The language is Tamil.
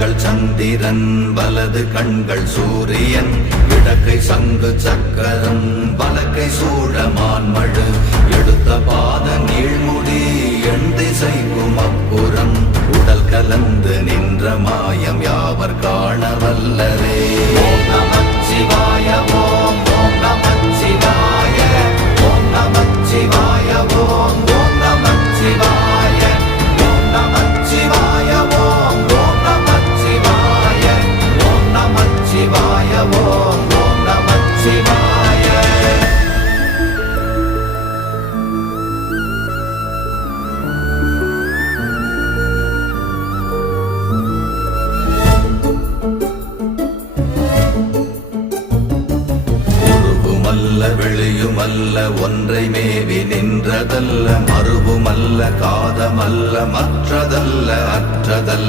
கண்கள் சந்திரன் வலது கண்கள் சூரியன் இடக்கை சங்கு சக்கரம் வலக்கை சூழமான்மழு எடுத்த பாத நீழ்முடி எண் திசைக்கும் அப்புறம் உடல் கலந்து நின்ற மாயம் யாவர் காண வல்லரே. ஓம் நமச்சிவாய ஓம் ஓம் நமச்சிவாய ஓம் நமச்சிவாய ஓம் ஓம் நமச்சிவாய ஓம் நமச்சிவாய ஓம் ஓம் நமச்சிவாய ஓம் நமச்சிவாய ஓம் ஓம் நமச்சிவாய. வெளியுமல்ல ஒன்றை மேவி நின்றதல்ல மறுவுமல்ல காதமல்ல மற்றதல்ல அற்றதல்ல